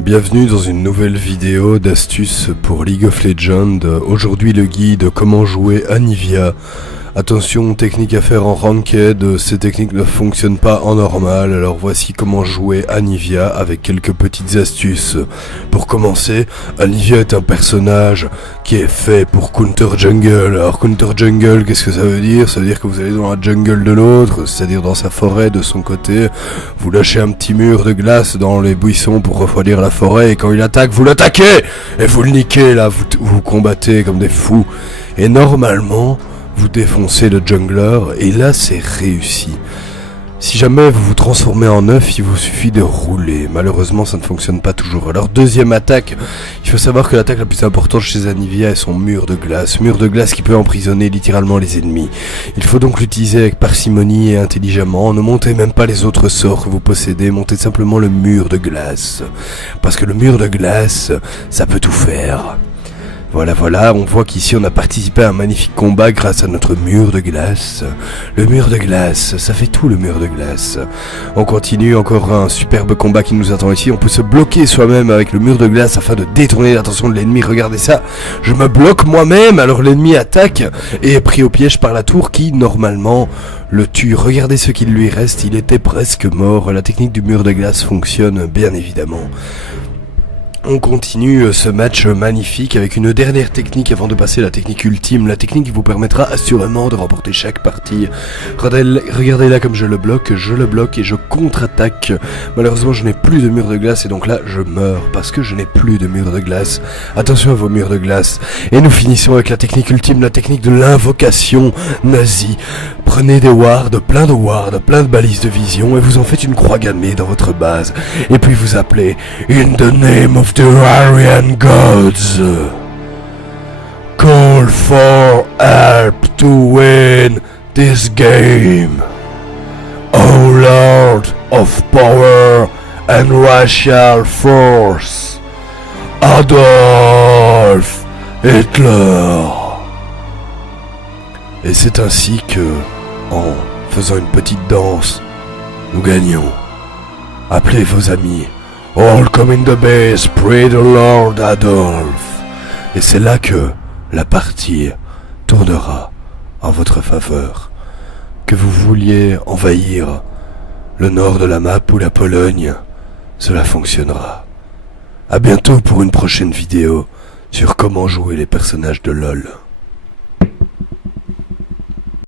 Bienvenue dans une nouvelle vidéo d'astuces pour League of Legends. Aujourd'hui le guide comment jouer Anivia. Attention, technique à faire en ranked, ces techniques ne fonctionnent pas en normal, alors voici comment jouer Anivia avec quelques petites astuces. Pour commencer, Anivia est un personnage qui est fait pour counter jungle. Alors counter jungle, qu'est-ce que ça veut dire? Ça veut dire que vous allez dans la jungle de l'autre, c'est-à-dire dans sa forêt de son côté, vous lâchez un petit mur de glace dans les buissons pour refroidir la forêt, et quand il attaque, vous l'attaquez! Et vous le niquez là, vous combattez comme des fous. Et normalement, vous défoncez le jungler, et là c'est réussi. Si jamais vous vous transformez en œuf, il vous suffit de rouler. Malheureusement, ça ne fonctionne pas toujours. Alors, deuxième attaque, il faut savoir que l'attaque la plus importante chez Anivia est son mur de glace. Mur de glace qui peut emprisonner littéralement les ennemis. Il faut donc l'utiliser avec parcimonie et intelligemment. Ne montez même pas les autres sorts que vous possédez, montez simplement le mur de glace. Parce que le mur de glace, ça peut tout faire. Voilà, on voit qu'ici on a participé à un magnifique combat grâce à notre mur de glace. Le mur de glace, ça fait tout le mur de glace. On continue, encore un superbe combat qui nous attend ici. On peut se bloquer soi-même avec le mur de glace afin de détourner l'attention de l'ennemi. Regardez ça, je me bloque moi-même alors l'ennemi attaque et est pris au piège par la tour qui, normalement, le tue. Regardez ce qu'il lui reste, il était presque mort. La technique du mur de glace fonctionne bien évidemment. On continue ce match magnifique avec une dernière technique avant de passer à la technique ultime, la technique qui vous permettra assurément de remporter chaque partie. Regardez là comme je le bloque et je contre-attaque. Malheureusement je n'ai plus de mur de glace et donc là je meurs parce que je n'ai plus de mur de glace. Attention à vos murs de glace. Et nous finissons avec la technique ultime, la technique de l'invocation nazie. Prenez des wards, plein de balises de vision et vous en faites une croix gammée dans votre base. Et puis vous appelez In the name of the Aryan gods. Call for help to win this game. O Lord of power and racial force. Adolf Hitler. Et c'est ainsi que, en faisant une petite danse, nous gagnons. Appelez vos amis. All come in the base, pray the Lord Adolf. Et c'est là que la partie tournera en votre faveur. Que vous vouliez envahir le nord de la map ou la Pologne, cela fonctionnera. À bientôt pour une prochaine vidéo sur comment jouer les personnages de LoL.